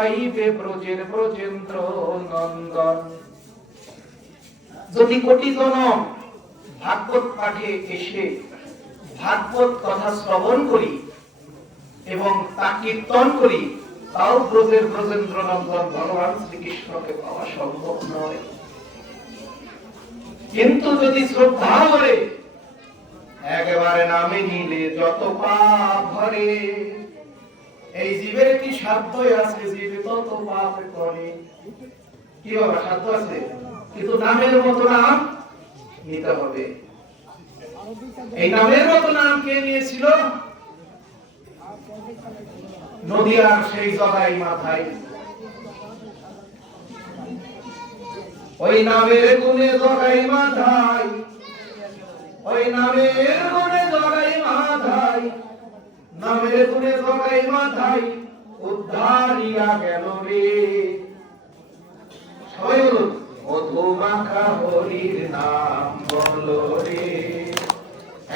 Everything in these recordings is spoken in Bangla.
ব্রজের ব্রজেন্দ্র নন্দন। যদি কোটি জনম ভাগবত পাঠে এসে ভাগবত কথা শ্রবণ করি এবং তা কীর্তন করি, তাও ব্রজের ব্রজেন্দ্র নন্দন ভগবান শ্রীকৃষ্ণকে পাওয়া সম্ভব নয়। কিন্তু যদি শ্রদ্ধা করে একেবারে নামে নিলে যত পাপ ভরে, এই জীবের কি সাধ্য আছে জীব তত পাপ করে? কি বাবা সাধ্য আছে? কিন্তু নামের মতো নাম নিতে হবে। এই নামের মতো নাম কে নিয়েছিল? নদিয়ার সেই জগাই মাথায়। ওই নামের গুণে জগাই মাথায়, ওই নামের গুণে জগাই মাথায়, নামের গুণে জগাই মাথায় উদ্ধারিয়া গেল রে। সবাই বলুন, মধু মাখা হরির নাম বলো রে,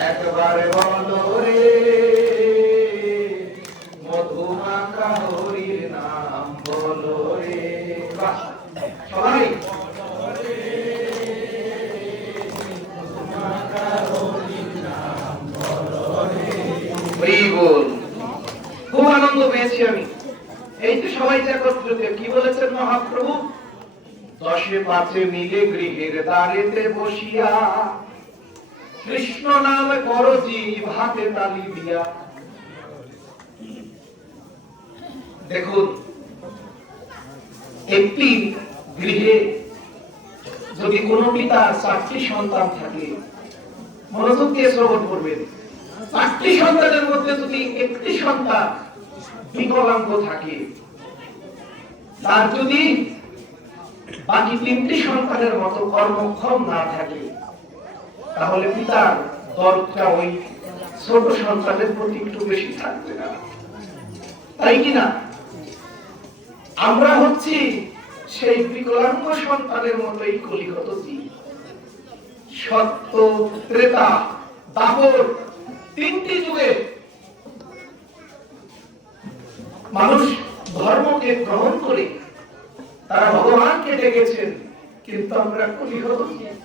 একবার বলো রে, মধু মাখা হরির নাম বলো রে। বাহ, সবাই খুব আনন্দ পেয়েছি আমি। এই যে সবাই যে একত্রিত, কি বলেছেন মহাপ্রভু? 10-5 মিলে গৃহের দ্বারেতে বসিয়া কৃষ্ণ নাম করো জীব হাতে তালি দিয়া। দেখুন, একটি গৃহে যদি কোনো পিতার 4টি সন্তান থাকে, মনোযোগ দিয়ে শ্রবণ করবেন, 4টি সন্তানের মধ্যে যদি একটি সন্তান বিকলাঙ্গ থাকে, তার যদি বাকি 3টি সন্তানের মতো কর্মক্ষম না থাকে, তাহলে পিতার দরদটা ওই ছোট সন্তানের প্রতি একটু বেশি থাকবে না, তাই কিনা? আমরা হচ্ছি সেই বিকলাঙ্গ সন্তানের মতোই কলিগত জীব। সত্য, ত্রেতা, দাপর 3টি যুগে মানুষ ধর্মকে গ্রহণ করে তারা ভগবানকে ডেকেছেন, কিন্তু আমরা কলিগত জীব।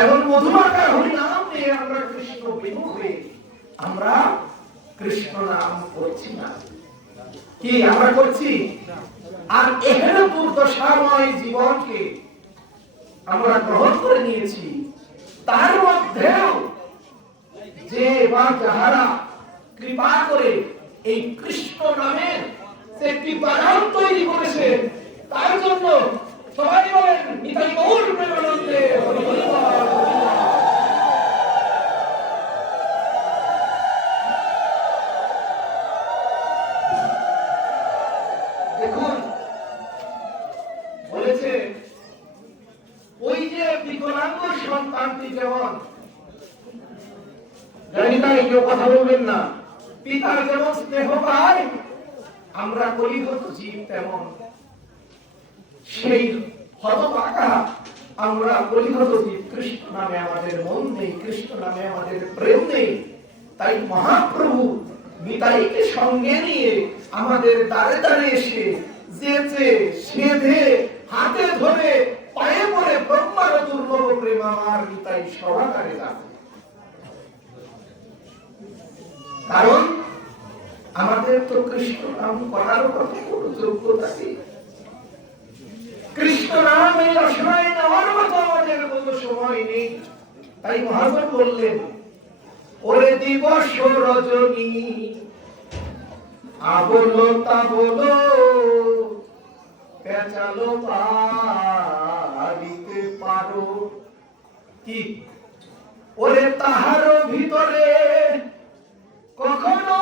এবং মধুমাকার হরি নাম নিয়ে আমরা কৃষ্ণ বিমুখ হয়ে আমরা কৃষ্ণ নাম করছি না। কি আমরা করছি? আর এখানে দুর্দশাময় জীবনকে আমরা গ্রহণ করে নিয়েছি। তার মধ্যেও যে বা যাহারা কৃপা করে এই কৃষ্ণ নামের একটি বাগান তৈরি করেছে, তার জন্য সবাই বলেন নিতাই গৌর প্রেমানন্দে হরি হরি বল। দেখুন, বলেছে ওই যে বিকলাঙ্গ সন্তানটি যেমন, জানি তাই কেউ কথা বলবেন না, পিতার যেমন স্নেহ পায়, আমরা কলিগত জীব তেমন সেই হতভাগা আমরা কলিগত জীব। কৃষ্ণ নামে আমাদের মন নেই, কৃষ্ণ নামে আমাদের প্রেম নেই। তাই মহাপ্রভু নিতাইকে সঙ্গে নিয়ে আমাদের দ্বারে দ্বারে এসে যেচে সেধে হাতে ধরে পায়ে পড়ে ব্রহ্মার দুর্লভ প্রেম আমার নিতাই সভাকারে যাবে। কারণ আমাদের তো কৃষ্ণ নাম করারও কথা কোনো যোগ্যতা নেই। কৃষ্ণ নাম এই রসনায় নেওয়ার মতো আমাদের কোনো সময় নেই। তাই মহাজন বললেন, ওরে দিবস রজনী আবলো তাবলো পেঁচালো পারিতে পারো কি? ওরে তাহারও ভিতরে কখনো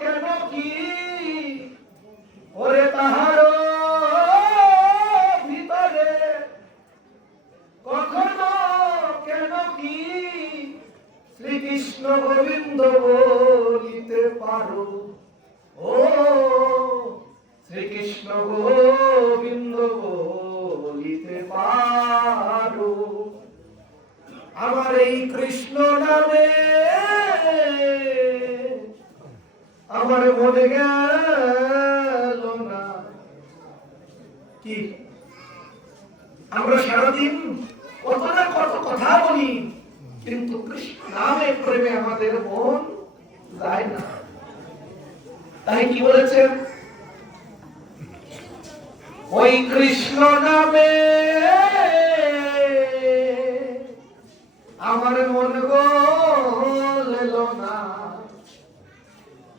কেন কি? ওরে তাহারও ভিতরে কখনো কেন কি? শ্রীকৃষ্ণ গোবিন্দ বলিতে পারো, ও শ্রীকৃষ্ণ গোবিন্দ বলিতে পারো। আমার এই কৃষ্ণ নামে আমার মনে গেল কি আমরা সারাদিন কত না কত কথা বলি, কিন্তু কৃষ্ণ নামে প্রেমে আমাদের মন যায় না। তাই কি বলেছেন, ওই কৃষ্ণ নামে আমার মন গলেল না।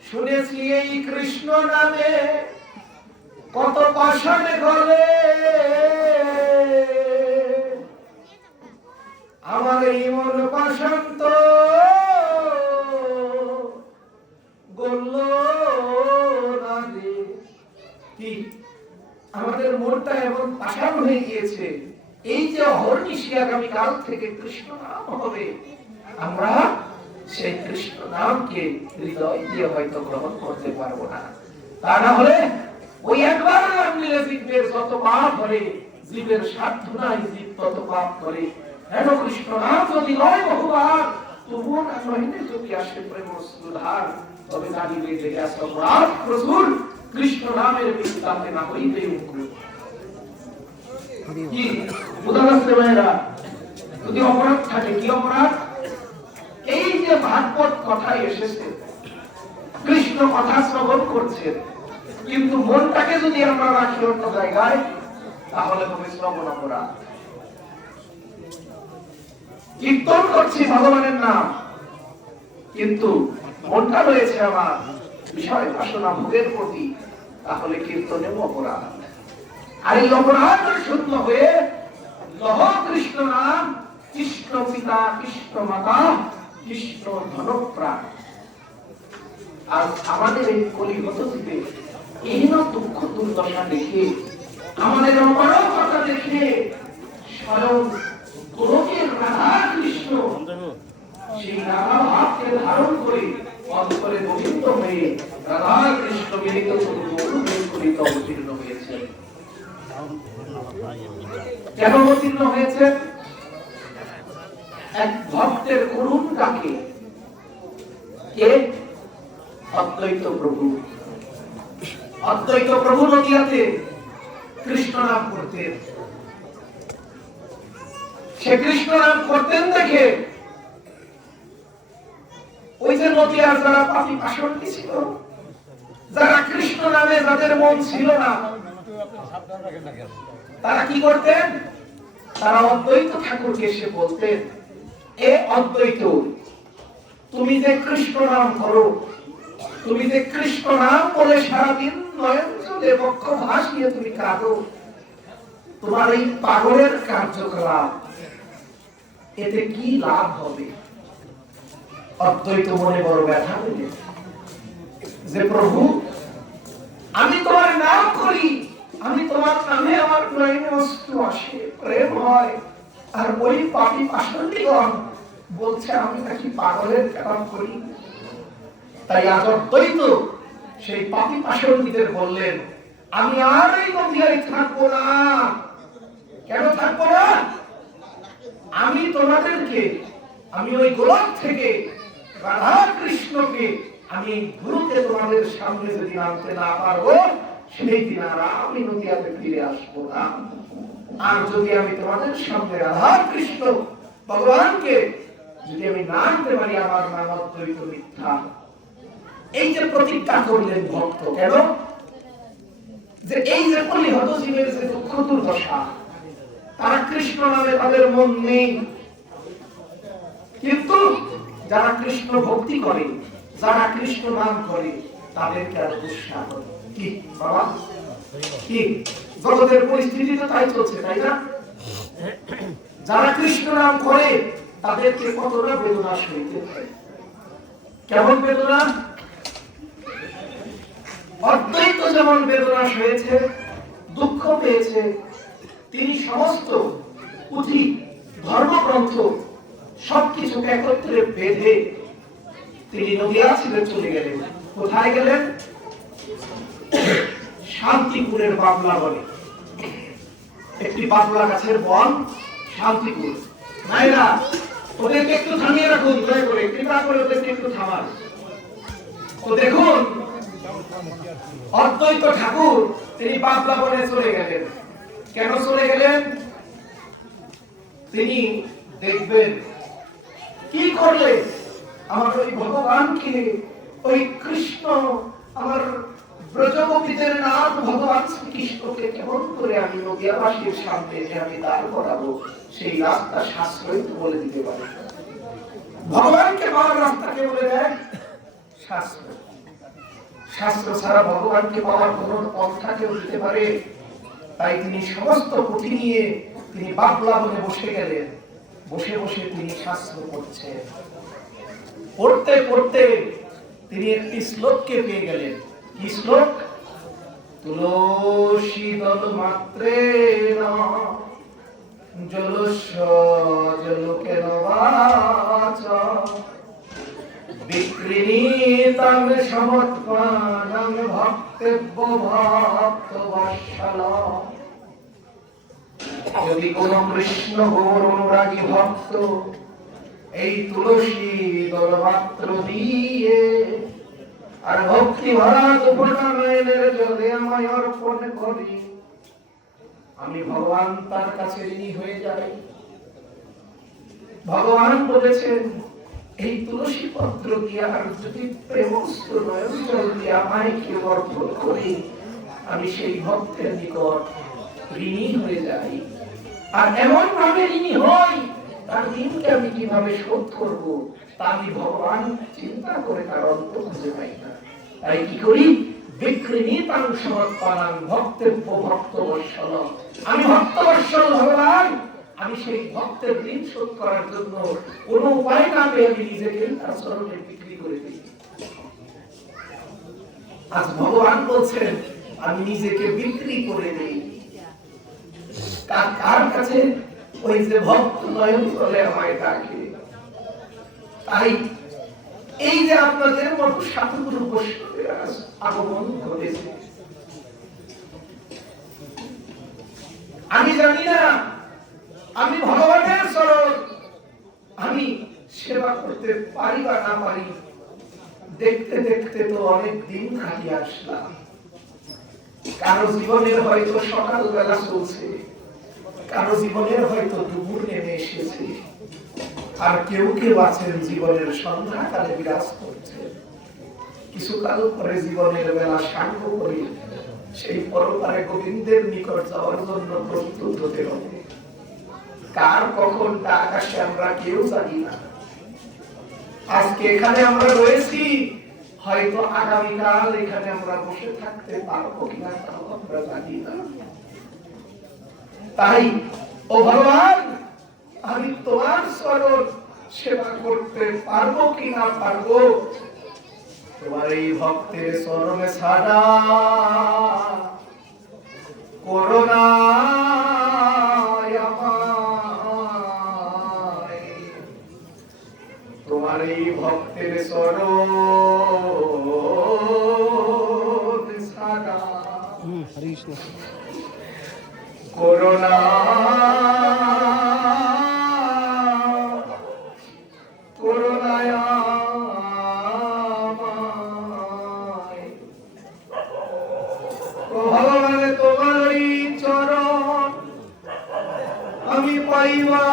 শুনেছি এই কৃষ্ণ নামে কত পাষাণ গলে, আমার এই মন পাষাণ তো গলল না রে। কি আমাদের মনটা এমন পাষাণ হয়ে গিয়েছে, এই যে অহর্নিশি আগামী কাল থেকে কৃষ্ণ নাম হবে, আমরা সেই কৃষ্ণ নামকে হৃদয় দিয়ে হয়তো গ্রহণ করতে পারবো না। তা না হলে ওই একবার নাম নিলে জীবের যত পাপ করে, জীবের সাধ্য নাই, জীব তত পাপ করে। হেন কৃষ্ণ নাম যদি নয় বহুবার, তবুও না নহিলে যদি আসে প্রেম সুধার, তবে জানিবে যে অপরাধ প্রচুর, কৃষ্ণ নামের বিস্তারে না হইতে মুক্ত। কি উদাহরণ দেবেরা, যদি অপরাধ থাকে, কি অপরাধ? এই যে ভাগবত কথায় এসেছে, কৃষ্ণ কথা শ্রবণ করছেন, কিন্তু মনটাকে যদি আমরা রাখি অন্য জায়গায়, তাহলে হবে শ্রবণ অপরাধ। কীর্তন করছি ভগবানের নাম, কিন্তু মনটা রয়েছে আমার বিষয় বাসনা ভোগের প্রতি, তাহলে কীর্তনেও অপরাধ। আর এই অপরাধ শূন্য হয়ে লহ কৃষ্ণ নাম, কৃষ্ণ পিতা, কৃষ্ণ মাতা, কৃষ্ণ ধনপ্রাণ। আর আমাদের এই কলিগত জীবে এই না দুঃখ দুর্দশা দেখে, আমাদের অপারগতা দেখে, স্বয়ং গোলকের রাধা কৃষ্ণ সেই রাধা ভাবকে ধারণ করে অন্তরে গোবিন্দ হয়ে রাধা কৃষ্ণ মিলিত করিতে অবতীর্ণ হয়েছে। কেন অবতীর্ণ হয়েছে? এক ভক্তের করুণ ডাকে। কে? অদ্বৈত প্রভু। অদ্বৈত প্রভু নদিয়াতে কৃষ্ণ নাম করতেন। সে কৃষ্ণ নাম করতেন দেখে ওই যে নদিয়ার যারা পাপী পাষণ্ডী ছিল, যারা কৃষ্ণ নামে যাদের মন ছিল না, তারা কি করতেন? তারা অদ্বৈত ঠাকুরকে এসে বলতেন, এ অদ্বৈত, তুমি যে কৃষ্ণ নাম করো, তুমি যে কৃষ্ণ নাম বলে সারাদিন নয়ন জলে বক্ষ ভাসিয়ে তুমি কাঁদো, তোমার এই পাগলের কার্যকলাপ, এতে কি লাভ হবে? অদ্বৈত মনে বড় ব্যথা পেলে যে প্রভু, আমি তোমার নাম করি, আমি তোমার নামে আমার নয়নে অশ্রু আসে, প্রেম হয়, আর ওই পাপী পাষণ্ডীগণ বলছে আমি নাকি পাগলের কাম করি। তাই আজ অদ্বৈত সেই পাপী পাষণ্ডীদের বললেন, আমি আর এই নদিয়ায় থাকবো না। কেন থাকবো না? আমি তোমাদেরকে, আমি ওই গোলক থেকে রাধা কৃষ্ণকে, আমি গুরুকে তোমাদের সামনে যদি আনতে না পারবো, সেই দিন আর আমি নদিয়াতে ফিরে আসবো না। আর যদি আমি তোমাদের সামনে রাধা কৃষ্ণ ভগবানকে যদি আমি না আনতে পারি, আমার নাম অদ্বৈত মিথ্যা। এই যে প্রতিজ্ঞা করলেন ভক্ত, কেন? যে এই যে কলিহত জীবের যে দুঃখ দুর্দশা, তারা কৃষ্ণ নামে তাদের মন নেই, কিন্তু যারা কৃষ্ণ ভক্তি করে, যারা কৃষ্ণ নাম করে, তাদেরকে আর উৎসাহ করে। কি বাবা, কি জগতের পরিস্থিতি তো তাই চলছে, তাই না? যারা কৃষ্ণ নাম করে তাদেরকে কতটা বেদনা সইতে হয়। কেমন বেদনা? অদ্বৈত যেমন বেদনা সয়েছে, দুঃখ পেয়েছে, তিনি সমস্ত পুঁথি, ধর্মগ্রন্থ সবকিছু একত্রে বেঁধে তিনি নদিয়া ছেড়ে চলে গেলেন। কোথায় গেলেন? শান্তিপুরের বাবলা বলে একটি বাবলা গাছের বন, শান্তিপুর। নাইরা, ওদেরকে একটু থামিয়ে রাখুন, দয়া করে কৃপা করে ওদেরকে একটু থামান। তো দেখুন, অদ্বৈত ঠাকুর তিনি বাবলা বনে চলে গেলেন। কেন চলে গেলেন? তিনি দেখবেন কি করলে আমার ওই ভগবানকে, ওই কৃষ্ণ, আমার ব্রজগোপীদের নাথ ভগবান শ্রীকৃষ্ণকে কেমন করে আমি নদিয়াবাসীর সামনে যে আমি দাঁড় করাবো, সেই রাস্তা শাস্ত্রই তো বলে দিতে পারে। ভগবানকে পাওয়ার রাস্তা কে বলে দেয়? শাস্ত্র। শাস্ত্র ছাড়া ভগবানকে পাওয়ার কোন পন্থা কেউ দিতে পারে? তাই তিনি সমস্ত পুঁথি নিয়ে তিনি বাবলা বনে বসে গেলেন। বসে বসে তিনি শাস্ত্র পড়ছেন। পড়তে পড়তে তিনি একটি শ্লোককে পেয়ে গেলেন। কি শ্লোক? তুলসী দল মাত্রে জলস্য জলকেন বাচা বিক্রীণীতাং সমৎপানং ভক্তেব্য ভক্তবৎসল। যদি কোন কৃষ্ণ গৌর অনুরাগী ভক্ত এই তুলসী দল মাত্র দিয়ে আর ভক্তি ভরা দুফোঁটা নয়নের জলে আমায় অর্পণ করি, আমি ভগবান তার কাছে ঋণী হয়ে যাই। ভগবান বলেছেন এই তুলসী পত্র দিয়ে আর যদি প্রেমস্ত নয়ন জল দিয়ে আমায় কেউ অর্পণ করি, আমি সেই ভক্তের নিকট ঋণী হয়ে যাই। আর এমন ভাবে ঋণী হই, তার ঋণকে আমি কিভাবে শোধ করবো তা আমি ভগবান চিন্তা করে তার অন্ত খুঁজে পাই না। তাই কি করি? বিক্রীণীতাং সমৎপানং ভক্তেব্য ভক্তবৎসল। আমি ভক্তবৎসল ভগবান, আমি সেই ভক্তের ঋণ শোধ করার জন্য কোন উপায় না পেয়ে আমি নিজেকে তার চরণে বিক্রি করে দিই। আজ ভগবান বলছেন আমি নিজেকে বিক্রি করে দিই। কার কাছে? ওই যে ভক্ত নয়ন জলে আমায় ডাকে। তাই এই যে আপনাদের মতো সাধুগুরু বৈষ্ণবের আগমন ঘটেছে, আমি জানি না আমি ভগবানের চরণ আমি সেবা করতে পারি বা না পারি। দেখতে দেখতে তো অনেক দিন কাটিয়ে আসলাম। কারো জীবনের হয়তো সকালবেলা চলছে, কারো জীবনের হয়তো দুপুর নেমে এসেছে, আর কেউ কেউ আছেন জীবনের সন্ধ্যাকালে বিরাজ করছে। কিছুকাল পরে জীবনের বেলা সাঙ্গ করে সেই পরপারে গোবিন্দের নিকট যাওয়ার জন্য প্রস্তুত হতে হবে। কার কখন ডাক আসে আমরা কেউ জানি না। আজকে এখানে আমরা রয়েছি, হয়তো আগামীকাল এখানে আমরা বসে থাকতে পারবো কিনা তাও আমরা জানি না। তাই ও ভগবান, আমি তোমার চরণ সেবা করতে পারবো কিনা পারবো, তোমার এই ভক্তের চরণে ছাড়া করোনা তোমার এই ভক্তের চরণ ছাড়া করোনা ভগবানে তোমার এই চরণ আমি পাইবা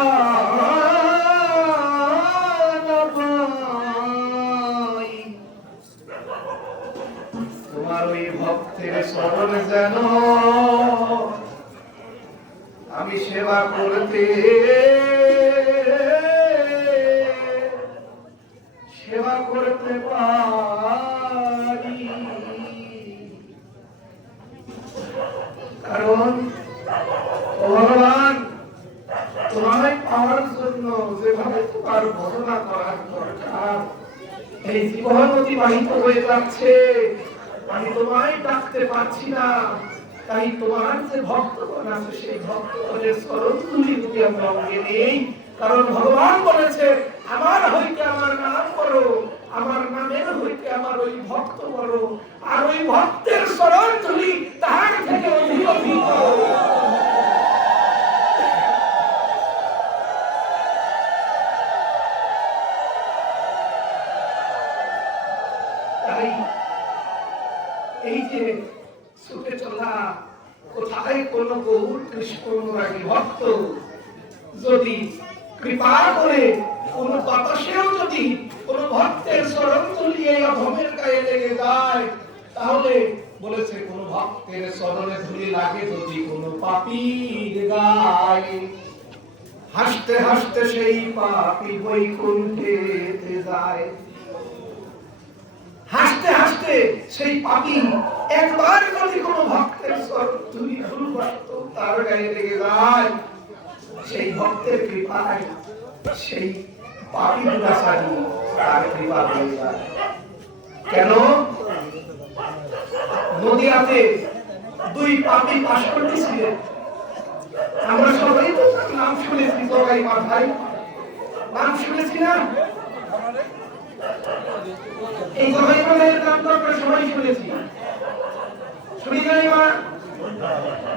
তোমার ওই ভক্তের চরণ যেন আমি সেবা করতে পারি। কারণ ভগবান তোমায় পাওয়ার জন্য যেভাবে তোমার ঘটনা করার দরকার, এই জীবন অতিবাহিত হয়ে যাচ্ছে, আমি তোমায় ডাকতে পারছি না। তাই তোমার যে ভক্তগণ আছে সেই ভক্তগণের চরণ ধুলি যদি আমরা অঙ্গে নেই। কারণ ভগবান বলেছে আমার হইতে আমার নাম করো, আমার নামের হইতে আমার ওই ভক্ত করো, আর ওই ভক্তের চরণ ধুলি তাহার থেকে অধিক অধিক। তাই এই যে ছুটে চলা কোথায় কোন গৌর কৃষ্ণ অনুরাগী ভক্ত যদি কৃপা করে কোন বাতাসেও যদি কোন ভক্তের চরণ তুলিয়ে অধমের গায়ে লেগে যায়, তাহলে বলেছে কোন ভক্তের চরণে ধুলি লাগে যদি কোন পাপীর গায়ে, হাসতে হাসতে সেই পাপী বৈকুণ্ঠে যায়। হাসতে হাসতে সেই পাপী একবার যদি কোন ভক্তের চরণ ধুলি ভুলবশত তার গায়ে লেগে যায়, সেই ভক্তের কৃপায় সেই পাপী দুরাচারী তার কৃপা হয়ে যায়। কেন? নদিয়াতে দুই পাপী বাস করতেছিলেন। আমরা সবাই নাম শুনেছি, জগাই মাথায় নাম শুনেছি না? এই জগাই মাথায়ের নাম তো আমরা সবাই শুনেছি। শুনি জানি মা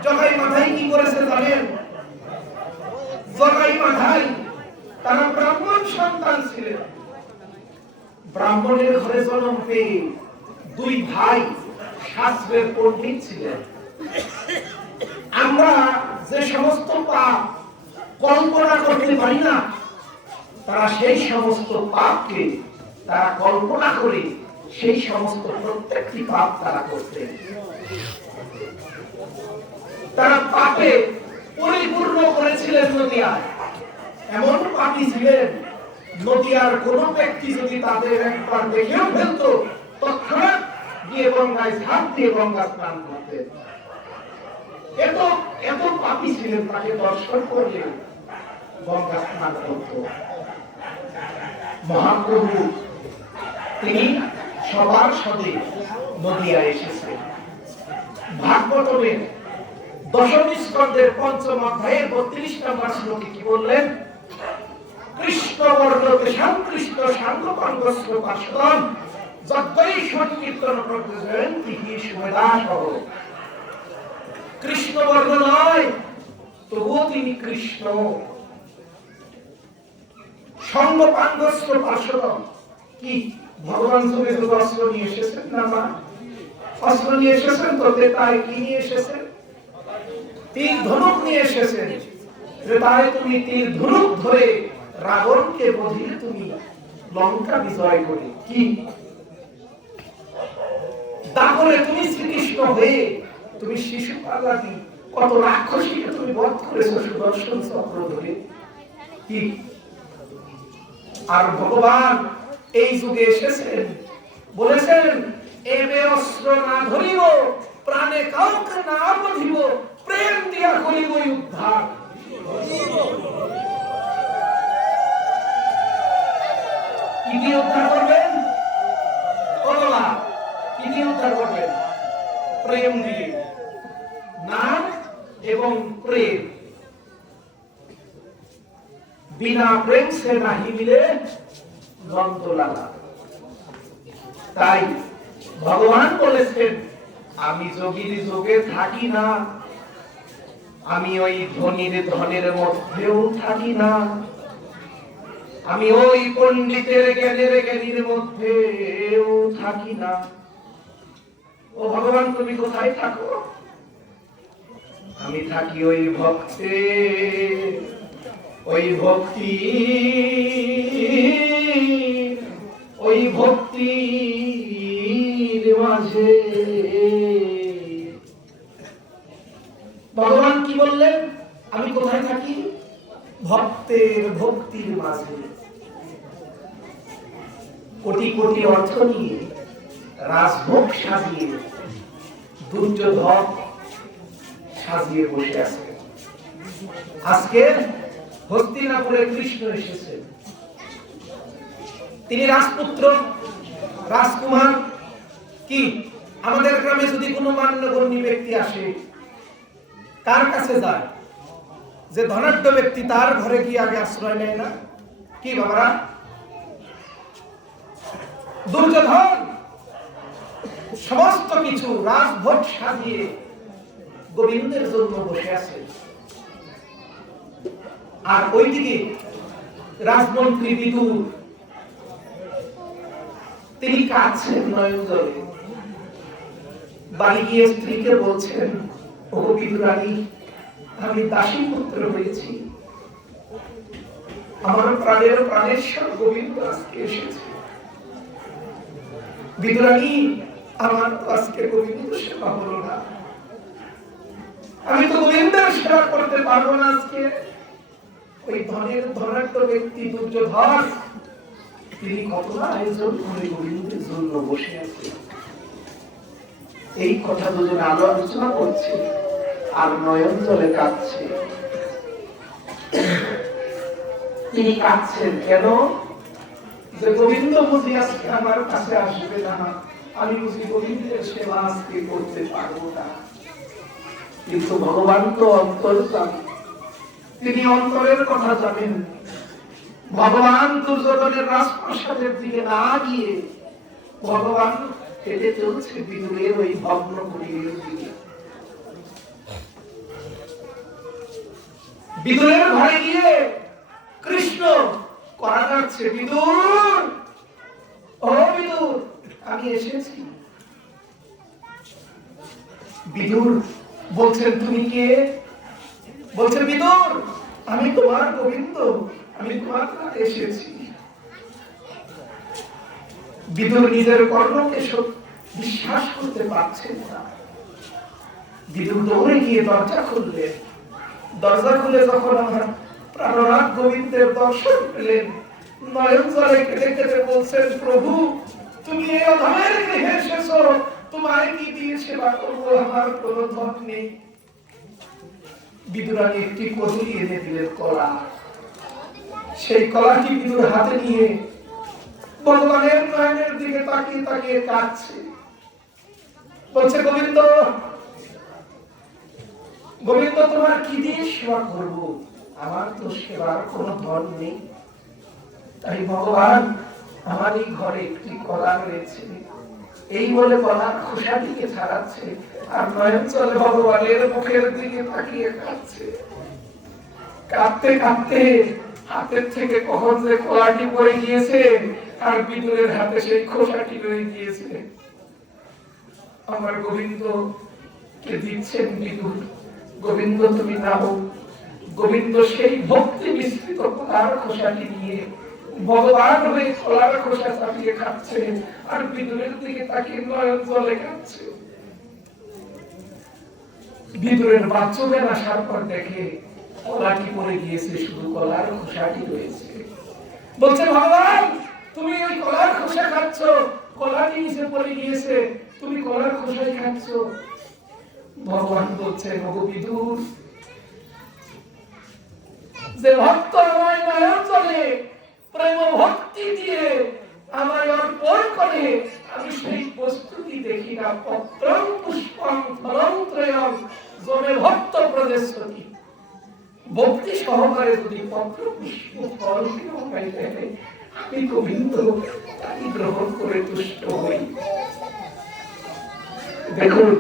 জগাই মাথায় কি করেছে জানেন? জগাই মাথায় তারা ব্রাহ্মণ সন্তান ছিলেন। ব্রাহ্মণের ঘরে জন্ম পেয়ে দুই ভাই শাস্ত্রের পণ্ডিত ছিলেন। আমরা যে সমস্ত পাপ কল্পনা করতে পারি না, তারা সেই সমস্ত পাপকে তারা কল্পনা করে সেই সমস্ত প্রত্যেকটি পাপ তারা করতেন। তারা পাপে পরিপূর্ণ করেছিলেন নদিয়ায়। এমন পাপী ছিলেন, নদিয়ার কোন ব্যক্তি যদি তাদের একবার দেখেও ফেলত, তৎক্ষণাৎ গিয়ে গঙ্গায় ঝাঁপ দিয়ে গঙ্গা স্নান করতেন। এত এত পাপী ছিলেন, তাকে দর্শন করলে গঙ্গা স্নান করত। মহাপ্রভু তিনি সবার সাথে নদিয়ায় এসেছেন। ভাগবতের দশম স্কন্ধের ৫ম অধ্যায়ের ৩২ নম্বর শ্লোকে কি বললেন? কৃষ্ণ বর্ণতে সংকৃষ্ট সাঙ্গপাঙ্গস্য পার্শ্বদম যদ্বৈ সংকীর্তন প্রত্যজয়ন্তি হি সুমেধাসহ। কৃষ্ণ বর্ণ নয়, তবুও তিনি কৃষ্ণ। সঙ্গপাঙ্গস্য পার্শ্বদম কি ভগবান তুমি অস্ত্র নিয়ে এসেছেন না? মা অস্ত্র নিয়ে এসেছেন তো, তাই কি নিয়ে এসেছেন? তীর ধনুক নিয়ে এসেছেন। তাই তুমি তীর ধনুক ধরে রাবণকে বধিয়ে তুমি লঙ্কা বিজয় করে কি তারপরে তুমি শ্রীকৃষ্ণ হয়ে তুমি শিশুপালাদি কত রাক্ষসীকে তুমি বধ করেছো সুদর্শন চক্র ধরে কি। আর ভগবান এই যুগে এসেছেন, বলেছেন এবে অস্ত্র না ধরিব, প্রাণে কাউকে না বধিব, প্রেম দিয়া করিব উদ্ধার। কি দিয়ে উদ্ধার করবেন? কি দিয়ে উদ্ধার করবেন? প্রেম দিয়ে। নাম এবং প্রেম, বিনা প্রেম সে নাহি মিলে দ্বন্দ্বলালা। তাই ভগবান বলেছেন আমি যোগীর যোগে থাকি না, আমি ওই ধনীর ধনের মধ্যেও থাকি না, আমি ওই পণ্ডিতের জ্ঞানের জ্ঞানীর মধ্যেও থাকি না। ও ভগবান তুমি কোথায় থাকো? আমি থাকি ওই ভক্তে, ওই ভক্তি, ওই ভক্তির মাঝে। ভগবান কি বললেন? আমি কোথায় থাকি? ভক্তের ভক্তির মাঝে। কোটি কোটি অর্থ নিয়ে রাজভোগ সাজিয়ে দুর্যোধন সাজিয়ে বসে আছে। আজকে হস্তিনাপুরে কৃষ্ণ এসেছেন। তিনি রাজপুত্র, রাজকুমার। কি আমাদের গ্রামে যদি কোনো মান্যগণ্যী ব্যক্তি আসে, কার কাছে যায়? যে ধনাঢ্য ব্যক্তি তার ঘরে গিয়ে আগে আশ্রয় নেয় না? কি বাবারা? দুর্যোধন সমস্ত কিছু রাজভোগ সাজিয়ে গোবিন্দের জন্য বসে আছে। আর ওইদিকে রাজমন্ত্রী বিদুর তিনি কাঁদছেন নয়ন জলে। বাড়ি গিয়ে স্ত্রীকে বলছেন ও বিদুরানী, আমি দাসী পুত্র হয়েছি, আমার প্রাণের প্রাণেশ্বর গোবিন্দ আজকে এসেছে। বিদুরানী, আমার তো আজকে গোবিন্দ সেবা হলো না, আমি তো গোবিন্দের সেবা করতে পারবো না আজকে। ওই ধনের ধনাঢ্য ব্যক্তি দুর্যোধন, তিনি কতটা আয়োজন করে গোবিন্দের জন্য বসে আছে। এই কথা দুজন আলোচনা করছে আর নয়ন জলে কাঁদছে। তিনি কাঁদছেন কেন? যে গোবিন্দ বুঝি আজকে আমার কাছে আসবে না, আমি বুঝি গোবিন্দের সেবা আজকে করতে পারবো না। কিন্তু ভগবান তো অন্তর্যামী, তিনি অন্তরের কথা জানেন। ভগবান দুর্যোধনের রাজপ্রাসাদের দিকে না গিয়ে ভগবান হেঁটে চলছে বিদুরের ওই ভগ্ন কুটিরের দিকে। বিদুরের ঘরে গিয়ে কৃষ্ণ করা যাচ্ছে, বিদুর, ও বিদুর, আমি এসেছি। বিদুর বলছেন, তুমি কে? বলছে, বিদুর, আমি তোমার গোবিন্দ, আমি তোমার কাছে এসেছি। বিদুর নিজের কর্ণকে বিশ্বাস করতে পারছেন না। বিদুর দৌড়ে গিয়ে দরজা খুললেন। দরজা খুলে যখন আমার প্রাণনাথ গোবিন্দের দর্শন পেলেন, নয়ন জলে কেটে কেটে বলছেন, প্রভু, তুমি এই অধমের গৃহে এসেছো, তোমায় কি দিয়ে সেবা করবো? আমার কোনো ধন নেই। বিদুরানী একটি কদলি এনে দিলেন, কলা। সেই কলাটি বিদুর হাতে নিয়ে ভগবানের নয়নের দিকে তাকিয়ে তাকিয়ে কাঁদছে। বলছে, গোবিন্দ, গোবিন্দ, তোমার কি দিয়ে সেবা করবো? আমার তো সেবার কোনো ধন নেই। তাই ভগবান আমার এই ঘরে একটি কলা রয়েছে, এই বলে কলার খোসা দিকে ছাড়াচ্ছে আর নয়ন চলে ভগবানের মুখের দিকে তাকিয়ে কাঁদছে। কাঁদতে কাঁদতে হাতের থেকে কখন যে কলাটি পড়ে গিয়েছে আর বিদুরের হাতে সেই খোসাটি রয়ে গিয়েছে। আমার গোবিন্দ কে দিচ্ছেন বিদুর। গোবিন্দ, তুমি নাও। গোবিন্দ সেই ভক্তি মিশ্রিত কলার খোসাটি নিয়ে ভগবান হয়ে কলার খোসা চাপিয়ে খাচ্ছে আর বিদুরের দিকে তাকিয়ে নয়ন জলে কাঁদছে। বিদুরের বাচ্চুবেন আসার পর দেখে কলাটি পড়ে গিয়েছে, শুধু কলার খোসাটি রয়েছে। বলছে, ভগবান, তুমি ওই কলার খোসা খাচ্ছ, কলাটি নিচে পড়ে গিয়েছে, তুমি কলার খোসাই খাচ্ছ। ভগবান বলছে, ওগো বিদুর, যে ভক্ত আমায় নয়ন জলে প্রেম ভক্তি দিয়ে আমায় অর্পণ করে, আমি সেই বস্তুটি দেখি না। পত্রং পুষ্পং ফলং ত্রয়ং যমে ভক্ত প্রদেশতি। ভক্তি সহকারে যদি পত্র পুষ্প ফল কেউ পাইতে হয়, আমি গোবিন্দ তাই গ্রহণ করে তুষ্ট হই। দেখুন,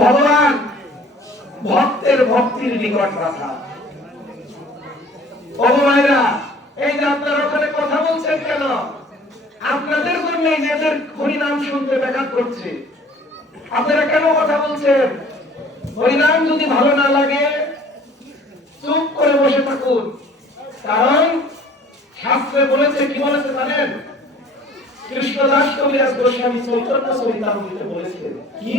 ভগবান ভক্তের ভক্তির নিকট রাখা। ভগবানেরা, এই যে আপনারা ওখানে কথা বলছেন কেন? আপনাদের জন্য এদের হরিনাম শুনতে ব্যাঘাত করছে। আপনারা কেন কথা বলছেন? হরিনাম যদি ভালো না লাগে চুপ করে বসে থাকুন। কারণ শাস্ত্রে বলেছে, কি বলেছে জানেন? কৃষ্ণদাস কবিরাজ গোস্বামী চৈতন্য চরিতামৃতে বলেছে কি,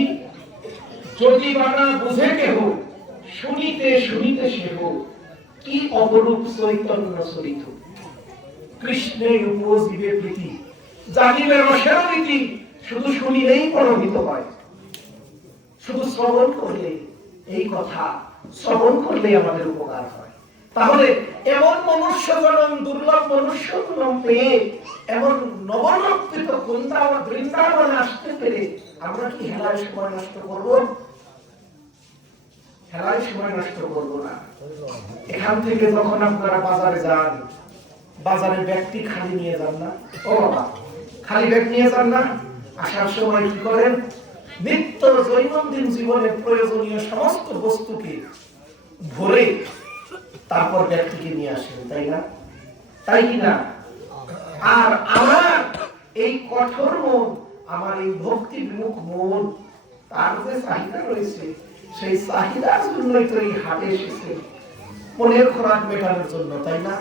যদি বানা বুঝে কেহ শুনিতে শুনিতে সেহ, কি অপরূপ চৈতন্য চরিত। কৃষ্ণের উপজীবে প্রীতি, জানিবে রসের রীতি, শুধু শুনিলেই প্রভাবিত হয়। শুধু শ্রবণ করলে, এই কথা শ্রবণ করলে আমাদের উপকার হয়। তাহলে এমন মনুষ্য জন্ম, দুর্লভ মনুষ্য জন্ম পেয়ে এমন নবনকৃত বৃন্দাবনে আসতে পেরে আমরা কি হেলায় সময় নষ্ট করব? হেলায় সময় নষ্ট করব না। এখান থেকে যখন আপনারা বাজারে যান, বাজারে ব্যাগটি খালি নিয়ে যান না? ও বাবা, খালি ব্যাগ নিয়ে যান না? আসার সময় কি করেন? নিত্য দৈনন্দিন জীবনে প্রয়োজনীয় সমস্ত বস্তুকে ভরে তারপর ব্যক্তিকে নিয়ে আসেন, তাই না? তাই কি না? আর আমার এই কঠোর মন, আমার এই ভক্তি বিমুখ মন, তার যে চাহিদা রয়েছে সেই চাহিদার জন্যই তো এই হাটে এসেছে, মনের খোরাক মেটানোর জন্য, তাই না?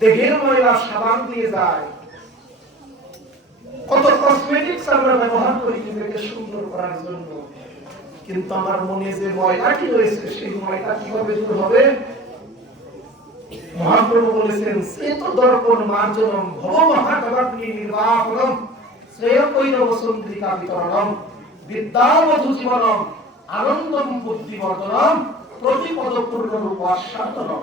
দেহের ময়লা সাবান দিয়ে যায়, কত কসমেটিক্স আমরা ব্যবহার করি নিজেকে সুন্দর করার জন্য, কিন্তু আমার মনে যে ময়লাটি রয়েছে সেই ময়লা কিভাবে দূর হবে? মহাপ্রভু বলেছেন, সে তো দর্পণ মার্জনম ভব মহাগবাগ্নি নির্বাপনম শ্রেয় কৈরব সন্দ্রিকা বিতরণম বিদ্যাবধূ জীবনম আনন্দম বুদ্ধিবর্ধনম প্রতিপদ পূর্ণরূপ আস্বাদনম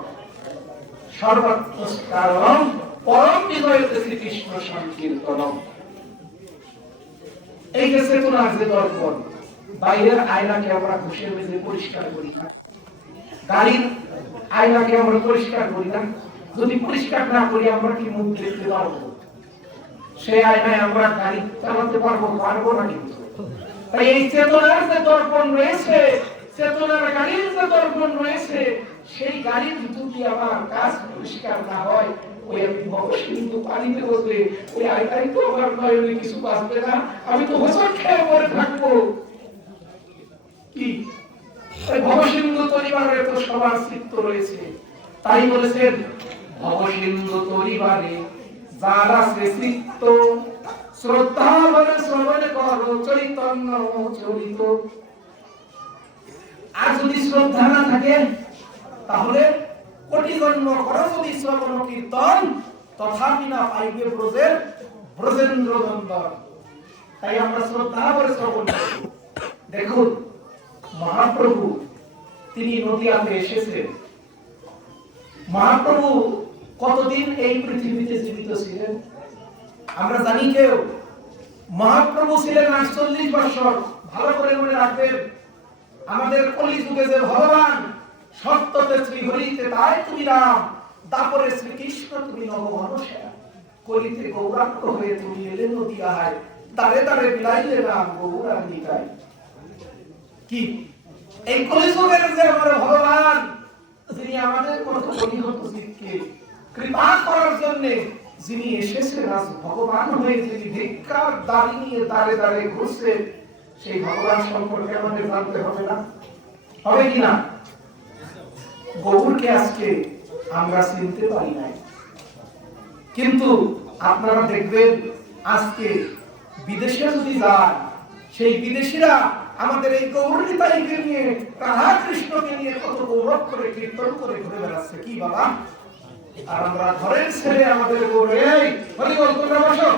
সর্বাত্মস্কারণম পরম বিজয়তে শ্রীকৃষ্ণ সংকীর্তনম। এই যে চেতনার যে দর্পণ, বাইরের আয়নাকে আমরা ঘষে মেজে পরিষ্কার করি না, গাড়ির আয়নাকে আমরা পরিষ্কার করি না, যদি পরিষ্কার না করি আমরা কি মুখ দেখতে পারবো? সেই আয়নায় আমরা গাড়ি চালাতে পারবো না। কিন্তু তাই এই চেতনার যে দর্পণ রয়েছে, চেতনার গাড়ির যে দর্পণ রয়েছে, সেই গাড়ির যদি আমার কাজ পরিষ্কার না হয়, ওই কিন্তু পানিতে বসবে, ওই আয়নায় তো আমার নয়নে কিছু বাঁচবে না, আমি তো হোঁচট খেয়ে পড়ে থাকবো। কি ভবসিন্ধু তরিবারে তো সবার চিত্ত রয়েছে, তাই বলেছেন ভবসিন্ধু তরিবারে যার আছে চিত্ত শ্রদ্ধা বলে শ্রবণ করো চৈতন্য চরিত। আর যদি শ্রদ্ধা না থাকে তাহলে কোটি জন্ম করো যদি শ্রবণ কীর্তন তথাপি না পাইবে ব্রজেন্দ্র নন্দন। তাই আমরা শ্রদ্ধা করে শ্রবণ করি। দেখুন মহাপ্রভু তিনি নদিয়াতে এসেছেন। মহাপ্রভু কতদিন এই পৃথিবীতে জীবিত ছিলেন আমরা জানি কেউ? মহাপ্রভু ছিলেন 48 বছর। ভালো করে মনে রাখবেন, আমাদের কলিযুগে যে ভগবান সত্যতে শ্রীহরিতে তাই তুমি রাম, দাপরে শ্রীকৃষ্ণ তুমি নবমনুষা, কলিতে গৌরাঙ্গ হয়ে তুমি এলে নদিয়ায়, দাঁড়ে দাঁড়ে বিলাইলে রাম গৌরাঙ্গিকায়। কি এই কলিযুগের যে আমার ভগবান, যিনি আমাদের মতো কলিহত জীবকে কৃপা করার জন্য যিনি এসেছেন, আজ ভগবান হয়ে যিনি ভিক্ষার দাড়ি নিয়ে দাঁড়ে দাঁড়ে ঘুরছেন, সেই ভগবান সম্পর্কে আমাদের জানতে হবে না? হবে কিনা? গৌরকে আজকে আমরা চিনতে পারি নাই, কিন্তু আপনারা দেখবেন আজকে বিদেশে যদি যায়, সেই বিদেশিরা আমাদের এই গৌরীতাইকে নিয়ে, রাধা কৃষ্ণকে নিয়ে কত গৌরব করে কীর্তন করে ঘুরে বেড়াচ্ছে। কি বাবা, আর আমরা ঘরের ছেলে আমাদের গৌরে বলি তোমরা বসো,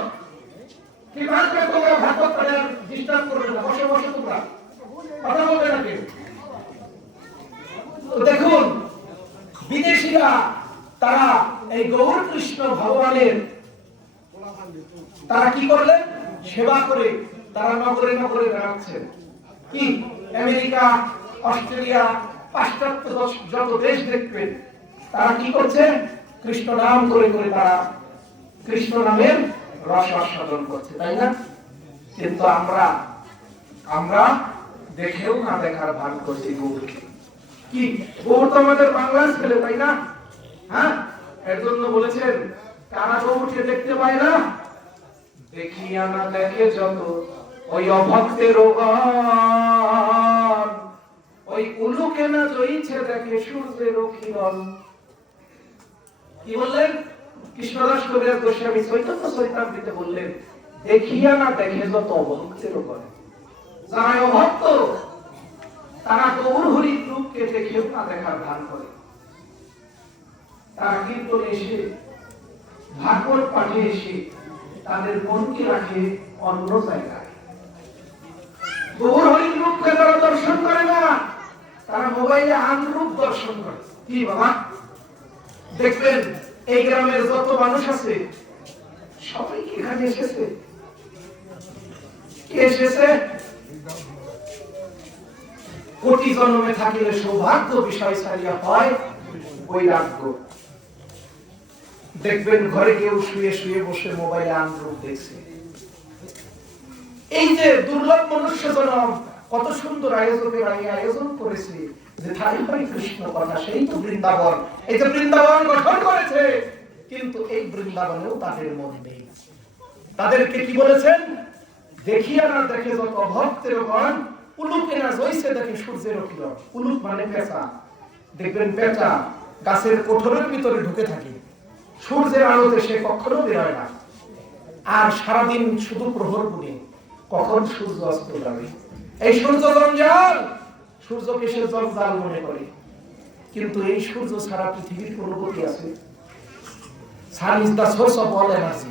কি ভাববে তোমরা ভাগবত পড়ে ডিস্টার্ব করবে না, বসে বসে তোমরা কথা বলবে না কেউ। দেখুন বিদেশিরা তারা এই গৌর কৃষ্ণ ভগবানের তারা কি করলেন? সেবা করে তারা নগরে নগরে বেড়াচ্ছেন। কি আমেরিকা, অস্ট্রেলিয়া, পাশ্চাত্য যত দেশ দেখবেন তারা কি করছে? কৃষ্ণ নাম করে করে তারা কৃষ্ণ নামের রস আস্বাদন করছে, তাই না? কিন্তু আমরা দেখেও না দেখার ভান করছি গৌরকে। কি গৌর তো আমাদের বাংলার ছেলে, তাই না? হ্যাঁ, এর জন্য বলেছেন কারা গৌরকে দেখতে পায় না? দেখিয়া না দেখে যত ওই অভক্তের গান, ওই উলুকে না জইছে দেখে সূর্যের কিরণ। কি বললেন কৃষ্ণদাস কবিরাজ গোস্বামী চৈতন্য চরিতামৃতে বললেন, দেখিয়া না দেখে যত অভক্তের গান। যারা অভক্ত তারা গৌর হরির রূপকে দেখেও না দেখার ভান করে। তারা কীর্তনে এসে, ভাগবত পাঠে এসে তাদের মনকে রাখে অন্য জায়গায়। গৌর হরির রূপকে তারা দর্শন করে না, তারা মোবাইলে আনরূপ দর্শন করে। কি বাবা, দেখবেন এই গ্রামের যত মানুষ আছে সবাই কি এখানে এসেছে? কে এসেছে? কোটি জন্মে থাকিলে সৌভাগ্য বিষয় ছাড়িয়া হয় বৈরাগ্য। দেখবেন ঘরে কেউ শুয়ে শুয়ে বসে মোবাইলে আনরূপ দেখছে। এই যে দুর্লভ মনুষ্য জন্ম কত সুন্দর আয়োজকের আয়োজন করেছে যে ঠাই হয় কৃষ্ণ কথা, সেই তো বৃন্দাবন। এই যে বৃন্দাবন গঠন করেছে, কিন্তু এই বৃন্দাবনেও তাদের মন নেই। তাদেরকে কি বলেছেন? দেখিয়া না দেখে যত ভক্তের গণ, উলুকে না জইছে দেখে সূর্যের কিরণ। উলুক মানে পেঁচা। দেখবেন পেঁচা গাছের কোঠরের ভিতরে ঢুকে থাকে, সূর্যের আলোতে সে কখনো বেরোয় না, আর সারাদিন শুধু প্রহর গুনে কখন সূর্য অস্ত যাবে। এই সূর্য জঞ্জাল, সূর্যকে সে জঞ্জাল মনে করে। কিন্তু এই সূর্য সারা পৃথিবীর কোন গতি আছে? Sun is the source of all energy.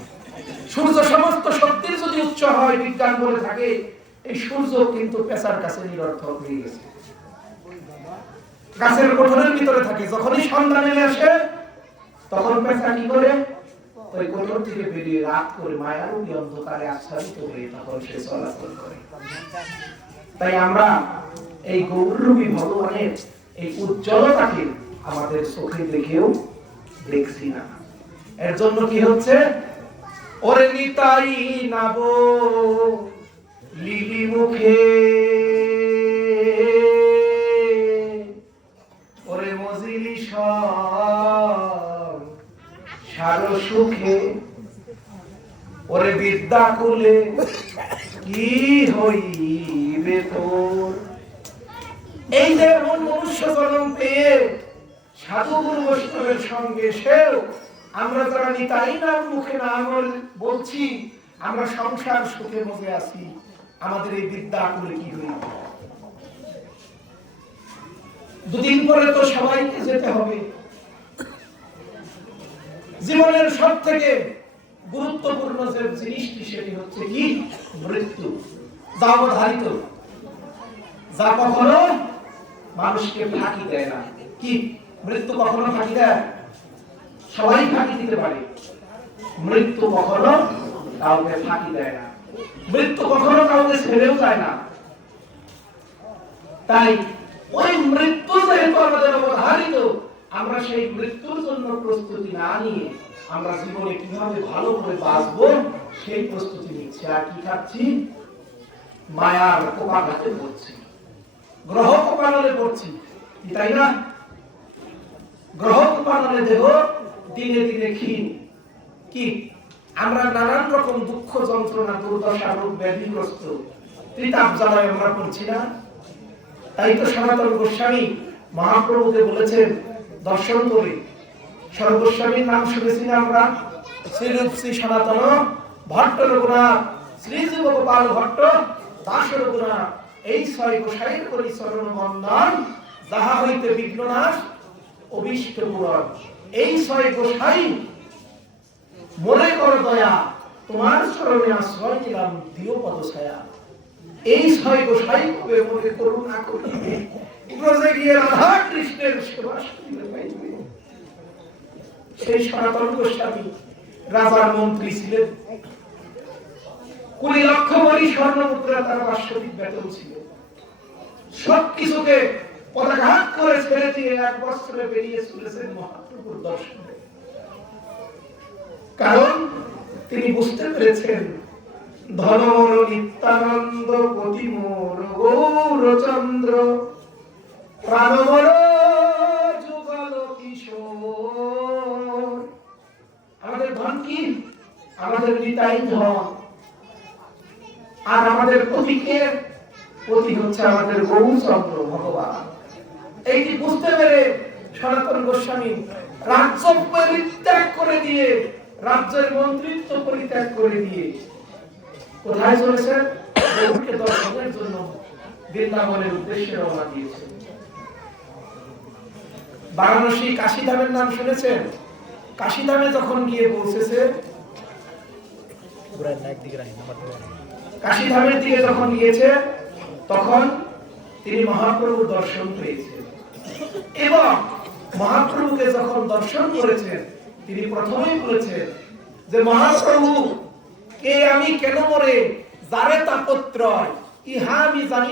সূর্য সমস্ত শক্তির যদি উৎস হয়, বিজ্ঞান বলে থাকে, এই সূর্য কিন্তু পেঁচার কাছে নিরর্থক হয়ে গেছে। গাছের কোঠরের ভিতরে থাকে, যখনই সন্ধ্যা নেমে আসে তখন পেঁচা কি করে? ওই কোঠর থেকে বেরিয়ে রাত করে মায়ারূপী অন্ধকারে আচ্ছাদিত হয়ে তখন সে চলাচল করে। তাই আমরা এই গৌররূপী ভগবানের এই উজ্জ্বলতাকে আমাদের চোখে দেখেও দেখছি না। এর জন্য কি হচ্ছে? ওরে নিতাই নাব লিলি মুখে, ওরে মজিলি সার সুখে, ওরে বিদ্যা কুলে কি হইবে তোর। এই যে মনুষ্য জন্ম পেয়ে সাধু গুরু বৈষ্ণবের সঙ্গে সেও আমরা যারা নিতাই নাম মুখে নাম বলছি, আমরা সংসার সুখে মজে আছি, আমাদের এই বিদ্যা কুলে কি হইবে? দুদিন পরে তো সবাইকে যেতে হবে। জীবনের সব থেকে গুরুত্বপূর্ণ যে জিনিসটি সেটি হচ্ছে কি? মৃত্যু। যা অবধারিত, যা কখনো মানুষকে ফাঁকি দেয় না। কি মৃত্যু কখনো ফাঁকি দেয়? সবাই ফাঁকি দিতে পারে, মৃত্যু কখনো কাউকে ফাঁকি দেয় না। মৃত্যু কখনো কাউকে ছেড়েও যায় না। তাই ওই মৃত্যু যেহেতু আমাদের অবধারিত, আমরা সেই মৃত্যুর জন্য প্রস্তুতি না নিয়ে আমরা জীবনে কিভাবে ভালো করে বাঁচবো সেই প্রস্তুতি নিচ্ছি। আর কি খাচ্ছি? মায়ার কোপাঘাতে পড়ছি, গ্রহ কোপানলে পড়ছি, তাই না? গ্রহ কোপানলে দেহ দিনে দিনে ক্ষীণ। কি আমরা নানান রকম দুঃখ যন্ত্রণা দুর্দশা রোগ ব্যাধিগ্রস্ত ত্রিতাপ জ্বালায় আমরা পড়ছি না? তাই তো সনাতন গোস্বামী মহাপ্রভুকে বলেছেন দর্শন করে। সর্বস্বামীর নাম শুনেছি না আমরা? শ্রীরূপ শ্রী সনাতন ভট্ট রঘুনাথ শ্রীজীব গোপাল ভট্ট দাস রঘুনাথ, এই ছয় গোসাইয়ের করি চরণ বন্দন, যাহা হইতে বিঘ্ননাশ অভীষ্ট পূরণ। এই ছয় গোসাই মনে কর দয়া, তোমার চরণে আশ্রয় নিলাম দিও পদ ছায়া। এই ছয় গোসাই কবে মনে করুণা করিবে, ব্রজে গিয়ে রাধা কৃষ্ণের সেবা করিতে পাইবে। সেই সনাতন গোস্বামী রাজার মন্ত্রী ছিলেন, 20 লক্ষ ভরি স্বর্ণ মুদ্রা তার বাৎসরিক বেতন ছিল। সবকিছুকে পদাঘাত করে ছেড়ে দিয়ে 1 বছরে বেরিয়ে চলেছেন মহাপ্রভুর দর্শনে। কারণ তিনি বুঝতে পেরেছেন ধনমর নিত্যানন্দ কোটি মোর গৌরচন্দ্র, প্রাণমর যুগল কিশোর। আমাদের ধন কি? আমাদের নিতাই ধন। আর আমাদের প্রতীকের প্রতীক হচ্ছে আমাদের গৌরচন্দ্র ভগবান। এইটি বুঝতে পেরে সনাতন গোস্বামী রাজ্য পরিত্যাগ করে দিয়ে, রাজ্যের মন্ত্রিত্ব পরিত্যাগ করে দিয়ে কোথায় চলেছেন? প্রভুকে দর্শনের জন্য বৃন্দাবনের উদ্দেশ্যে রওনা দিয়েছেন। বারাণসী কাশীধামের নাম শুনেছেন? কাশীধামে যখন গিয়ে পৌঁছেছে, কাশীধামের দিকে যখন গিয়েছে তখন তিনি মহাপ্রভুর দর্শন পেয়েছেন। এবং মহাপ্রভুকে যখন দর্শন করেছেন তিনি প্রথমেই বলেছেন যে মহাপ্রভু কে আমি কেন মরে যারে তাপত্রয় ইহা আমি জানি না।